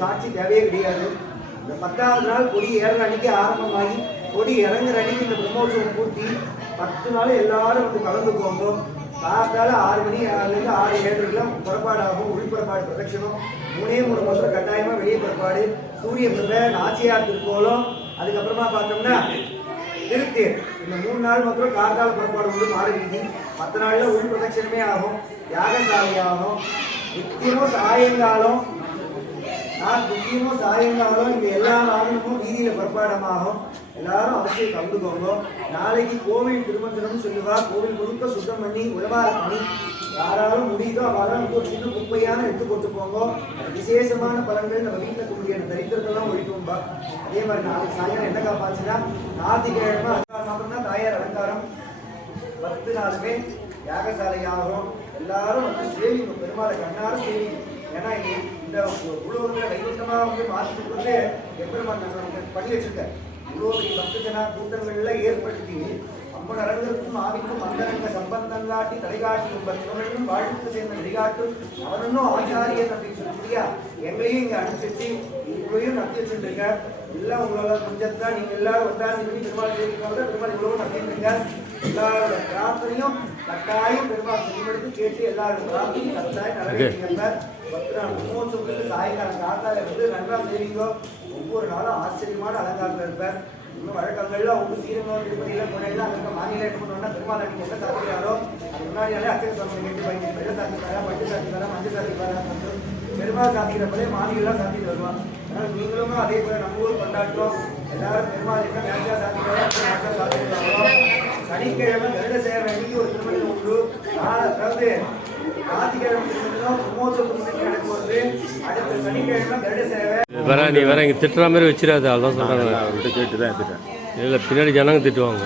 சாட்சி தேவையே கிடையாது. இந்த 10வது நாள் கொடி ஏறுற அன்னைக்கு ஆரம்பமாகி கொடி இறங்குற அன்னைக்கு இந்த பிரம்மோற்சவம் பூர்த்தி 10 நாள் எல்லாரும் வந்து கலந்துக்குவாங்க. காத்தால 6 மணிலேருந்து 6-7 புறப்பாடாகும். உள்புறப்பாடு பிரதட்சணம் 3 மாதம் கட்டாயமா வெளியே புறப்பாடு, சூரிய பிரபை, நாச்சியார் திருக்கோலம், அதுக்கப்புறமா பார்த்தோம்னா திருத்தேர். இந்த 3 நாள் மாத்திரம் காத்தால புறப்பாடு உண்டு. மாடு வீதி 10 நாள்ல உள் பிரதட்சணமே ஆகும். யாகசாலை ஆகும். நித்தியமும் சாயங்காலம் இங்க எல்லா நாளும் வீதியில புறப்பாடமாகும். எல்லாரும் அவசியம் கலந்துக்கோங்க. நாளைக்கு கோவில் திருமந்திரம் சொல்லுவா. கோவில் முழுக்க சுத்தம் பண்ணி உலவாரம் பண்ணி யாராலும் முடியுதோ அவரால் ஒரு சின்ன குப்பையான எடுத்து போட்டு போங்க. விசேஷமான பலன்கள் நம்ம வீட்டில் இருக்கக்கூடிய தரித்திரத்தெல்லாம் ஒழிக்கும்பா. அதே மாதிரி நாளைக்கு சாயங்காலம் என்ன காப்பாச்சுன்னா ஞாயிற்றுக்கிழமை அப்புறம் தாயார் அலங்காரம் 10 நாளுமே யாகசாலை ஆகும். எல்லாரும் வந்து சேவிக்கும், பெருமாளை கண்ணார சேவிக்கும். ஏன்னா இந்த உலகத்தில் வைகுண்டமா வந்து மாற்றிட்டு எப்பெருமான் பண்ணி வச்சிருக்க இவ்வளோ பக்தஜனா கூட்டங்கள்ல ஏற்படுத்தி அம்மன் அரங்கருக்கும் ஆவிக்கும் மந்தரங்க சம்பந்தம் காட்டி தலைகாட்டும் பக்தர்களும் வாழ்த்து சேர்ந்த நெறிகாட்டும் அவனும் ஆச்சாரியன் அப்படின்னு சொல்லியா எங்களையும் இங்க அனுப்பிச்சு இவ்வளையும் நடத்தி வச்சுருக்க. எல்லாம் உங்களால கொஞ்சத்தான் நீங்க எல்லாரும் ஒத்தாசி பண்ணி பெருமாள் சேவிக்காக பெருமாள் இவ்வளவு நடத்திருக்கீங்க. எல்லாரோட பிரார்த்தனையும் கட்டாயம் பெருமாள் செஞ்செடுத்து கேட்டு எல்லாரும் பிரார்த்தனையும் கட்டாயம் நிறைவேற்றிங்க. 10 நாள் பிரம்மோற்சவத்துக்கு சாயங்காலம் காத்தால இருந்து நன்றா சேவிங்கோ. ஒவ்வொரு நாளும் ஆச்சரியமான அலங்காரத்தில் இருப்பார். இன்னும் வழக்கங்கள்லாம் ஒன்று ஸ்ரீரங்கம் திருப்பதியில் போனீங்கன்னா அங்கே மாநில என்ன பண்ணுவோம்னா பெருமாள் அன்னைக்கு என்ன சாப்பிட்றாரோ அது முன்னாடியாலே அச்சக சுவாமி கேட்டு பயந்து வெள்ளை சாத்திப்பாரா, பட்டு சாத்திப்பாரா, மஞ்சள் சாத்திப்பாரா மற்றும் பெருமாள் சாத்திக்கிறப்பலே மாநிலம் சாத்திட்டு வருவான். அதனால் நீங்களும் அதே போல நம்ம ஊர் கொண்டாடுறோம். எல்லாரும் பெருமாள் என்ன மேட்சா சாத்திக்கிறோம், மேட்சா சாத்திட்டு வரோம். சனிக்கிழமை கருட சேவை அன்னைக்கு ஒரு திருமணம் உண்டு. அதாவது ஞாயிற்றுக்கிழமை திருமணம் பிரம்மோற்சவம் நடக்குவது. அடுத்த சனிக்கிழமை கருட சேவை. நீ வேற இங்கே திட்டுற மாதிரி வச்சிடாது. அதான் சொல்கிறாங்க. அவர்கிட்ட கேட்டு தான் எடுத்துட்டேன். இல்லை பின்னாடி ஜனங்க திட்டுவாங்க.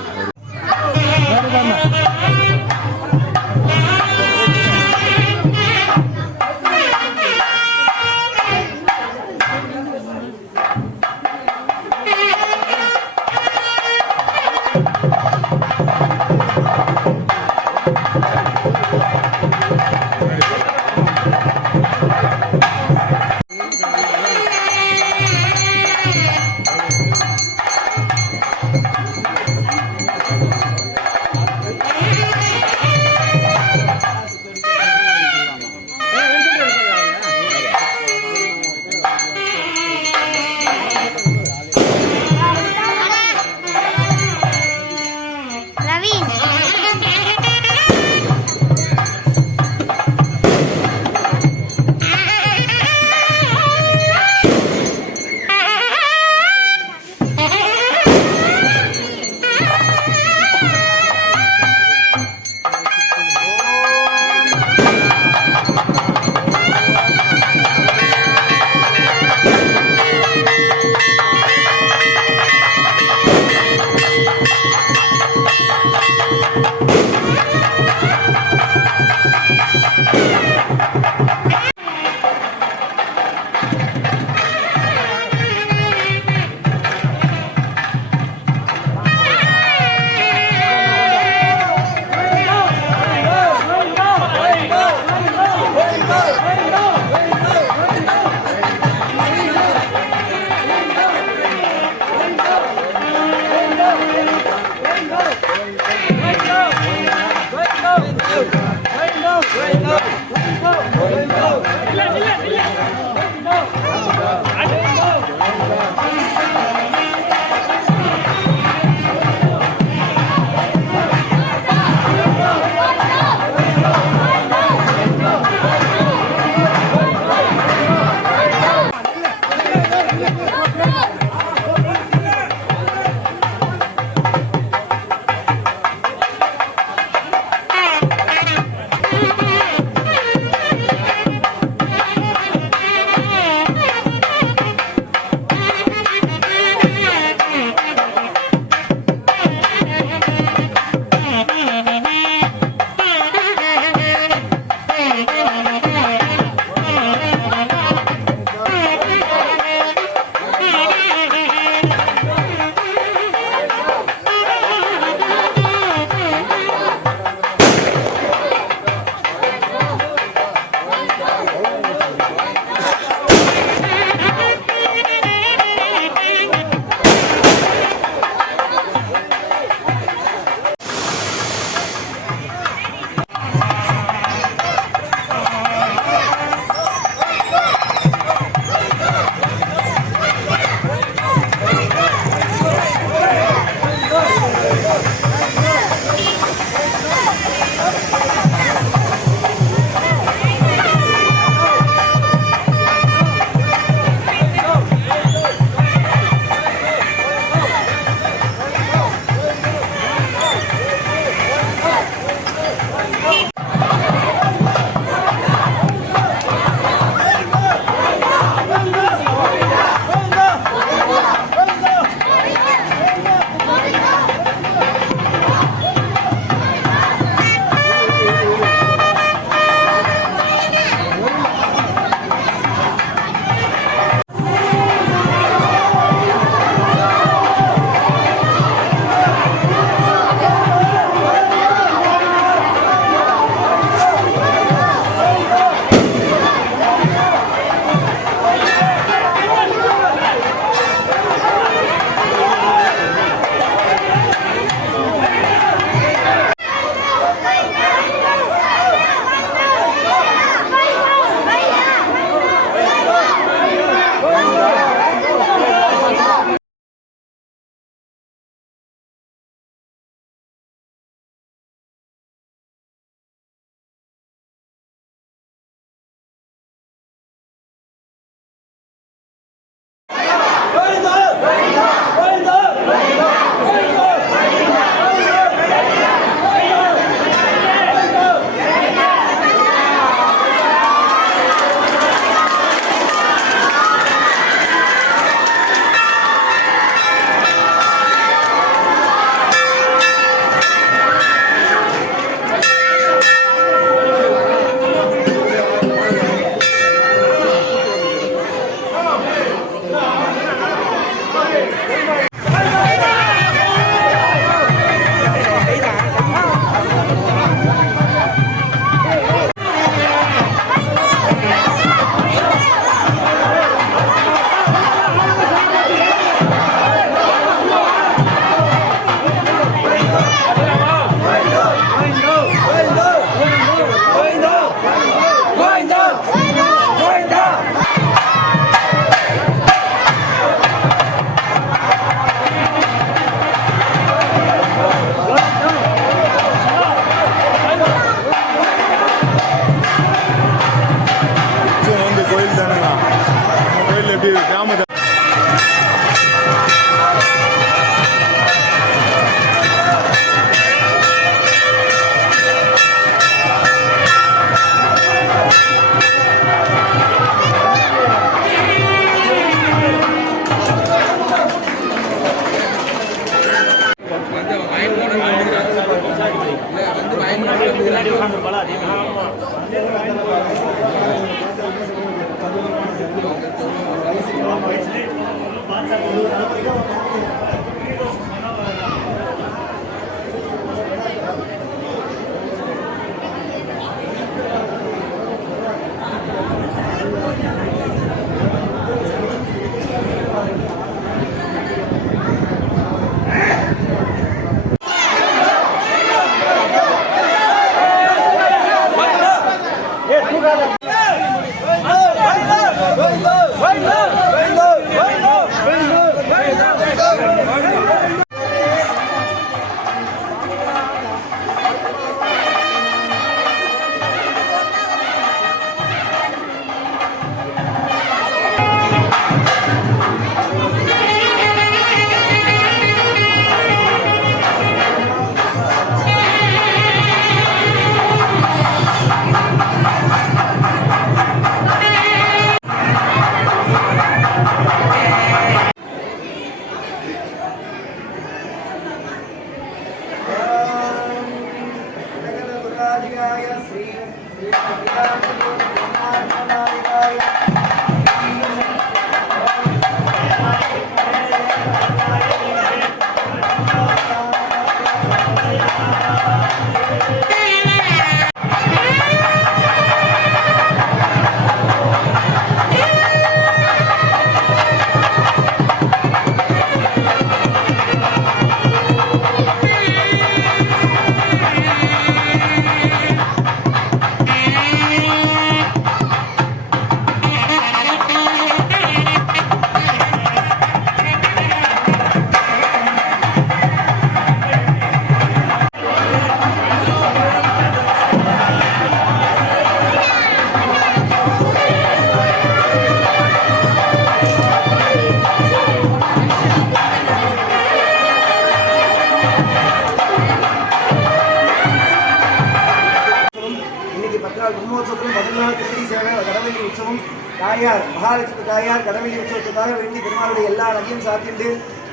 பிரம்மோற்சவத்திலும் 14 திருப்பதி சேவை கடவெள்ளி உற்சவம் தாயார் மகாலட்சுமி தாயார் கடவெள்ளி உற்சவத்துக்காக வேண்டி பெருமாளுடைய எல்லா நகையும் சாத்திட்டு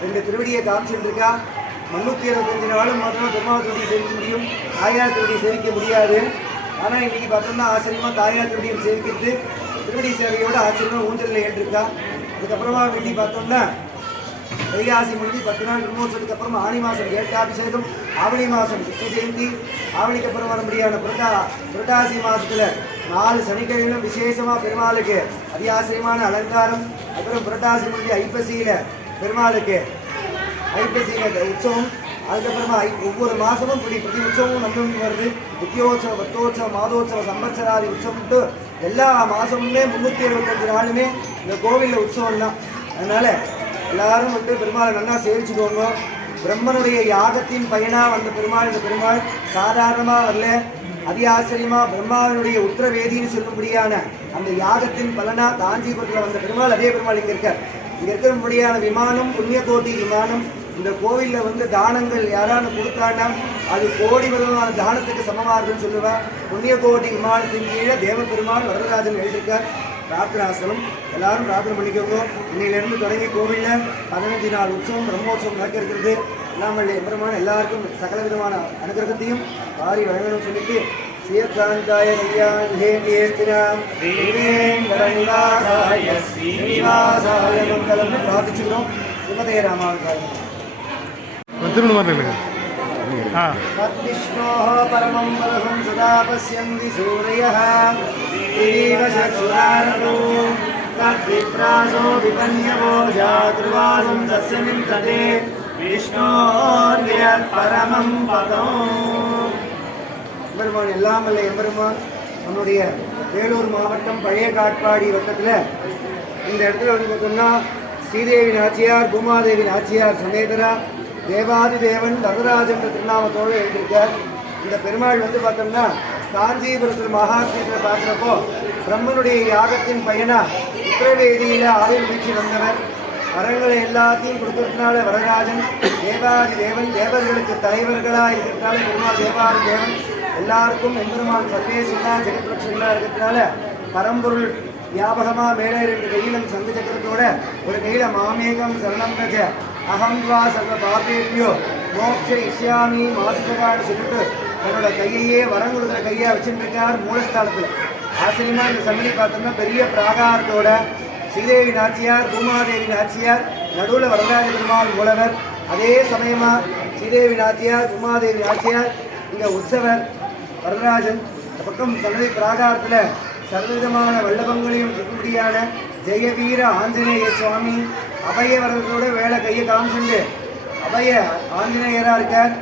2 திருவடியை காமிச்சுட்டு இருக்கா. 365 நாளும் மாத்திரம் பெருமாள் திருவடியை சேவிக்க முடியும், தாயார் திருவடியை சேவிக்க முடியாது. ஆனால் இன்னைக்கு பார்த்தோம்னா ஆச்சரியமா தாயார் திருவடியை சேவிக்கிறது திருவடி சேவையோட ஆச்சரியமா ஊஞ்சலில் ஏற்றிருக்கா. அதுக்கப்புறமா வேண்டி பார்த்தோம்னா வைகாசி முடிஞ்சு 10 நாள் பிரம்மோற்சவத்துக்கு அப்புறமா ஆனி மாதம் ஏட்டாபிஷேகம், ஆவணி மாதம் கிருஷ்ண ஜெயந்தி, ஆவணிக்கு அப்புறம் வர முடியாத புரட்டாசி மாதத்துல 4 சனிக்கிழமைகளும் விசேஷமா பெருமாளுக்கு அதியாசிரியமான அலங்காரம். அப்புறம் புரட்டாசி முடிஞ்சு ஐப்பசியில பெருமாளுக்கு ஐப்பசியில உற்சவம். அதுக்கப்புறமா ஒவ்வொரு மாதமும் பிரதி உற்சவமும் நம்ம வருது. நித்தியோற்சவ, பக்தோற்சவ, மாதோற்சவ, சம்பத்சராதி உற்சவம்ட்டு எல்லா மாதமுமே 375 நாளுமே இந்த கோவிலில் உற்சவம் தான். அதனால எல்லாரும் பெருமாளை நல்லா சேவிச்சுக்கோங்க. பிரம்மனுடைய யாகத்தின் பயனா வந்த பெருமாள் இந்த பெருமாள் சாதாரணமாக வரல, அதி ஆச்சரியமா பிரம்மாவினுடைய உத்தரவேதின்னு சொல்லும்படியான அந்த யாகத்தின் பலனா காஞ்சிபுரத்தில் வந்த பெருமாள் அதே பெருமாள் இங்கே இருக்கார். இங்கே இருக்கிறபடியான விமானம் புண்ணியகோட்டி விமானம். இந்த கோவிலில் தானங்கள் யாரானு கொடுத்தாண்டா அது கோடி விதமான தானத்துக்கு சமமாகுதுன்னு சொல்லுவார். புண்ணியகோட்டி விமானத்தின் கீழே தேவ பெருமாள் வரதராஜன் எழுதியிருக்கார். பிரார்த்தனாசனம் எல்லாரும் பிரார்த்தனை பண்ணிக்கோங்க. இன்னையிலிருந்து தொடங்கி கோவிலில் 15 நாள் உற்சவம் பிரம்மோற்சவம் நடக்க இருக்கிறது. எல்லாமே எம்பெருமான எல்லாருக்கும் சகல விதமான அனுகிரகத்தையும் வாரி வழங்கணும்னு சொல்லிட்டு ஸ்ரீகாந்தாய மங்களம்னு பிரார்த்திச்சுக்கிறோம். சுமதே ராமாவுக்காக तद्विष्णोः परमं परमं सदा पश्यन्ति सूर्यः इव चक्षुरारतो तद्विप्रासो विपन्यवो जागृवासं सस्यमिं तदे विष्णोर्यत् परमं पदो. எம்பெருமான் எல்லாம் அல்ல எம்பெருமான் நம்முடைய வேலூர் மாவட்டம் பழைய காட்பாடி வட்டத்தில் இந்த இடத்துல பார்த்தோம்னா ஸ்ரீதேவி நாச்சியார், பூமாதேவி நாச்சியார் சமேதரா தேவாதி தேவன் வரதராஜன் திருநாமத்தோடு எழுதியிருக்கார். இந்த பெருமாள் பார்த்தோம்னா காஞ்சிபுரத்தில் மகாத்மீயத்தில் பார்க்குறப்போ பிரம்மனுடைய யாகத்தின் பயனா உத்தரவேதியில் ஆயுள் வீழ்ச்சி வந்தவர். வரங்களை எல்லாத்தையும் கொடுக்கறதுனால வரராஜன். தேவாதி தேவன் தேவர்களுக்கு தலைவர்களாக இருக்கிறதுனால பெருமாள் தேவாதி தேவன். எல்லாருக்கும் எம்பெருமான் சர்வேஸ்வரனா ஜெகத்ரட்சகனாக இருக்கிறதுனால பரம்பொருள் வியாபகமாக மேலே 2 கையிலும் சங்கு சக்கரத்தோட ஒரு கையில மாமேகம் சரணம் கஜ அகம் வா சர்வ பாபேபியோ மோட்ச இஷ்யாமி மாசுகான்னு சொல்லிட்டு தன்னோட கையையே வரம் கொடுக்குற கையா வச்சுட்டு இருக்கார் மூலஸ்தானத்துல. ஆச்சரியமா இந்த சன்னதி பார்த்தோம்னா பெரிய பிராகாரத்தோட ஸ்ரீதேவி நாச்சியார், பூமாதேவி நாச்சியார், நடுவில் வரதராஜ பெருமாள் மூலவர், அதே சமயமா ஸ்ரீதேவி நாச்சியார், பூமாதேவி நாச்சியார், இங்க உற்சவர் வரதராஜன். இந்த பக்கம் சன்னதி பிராகாரத்துல சர்வவிதமான வல்லபங்களையும் இருக்கும்படியான ஜெயவீர ஆஞ்சநேய சுவாமி அபயவரத்தோட வேலை கையை காமிச்சுண்டு அபய ஆஞ்சநேயரா இருக்கார்.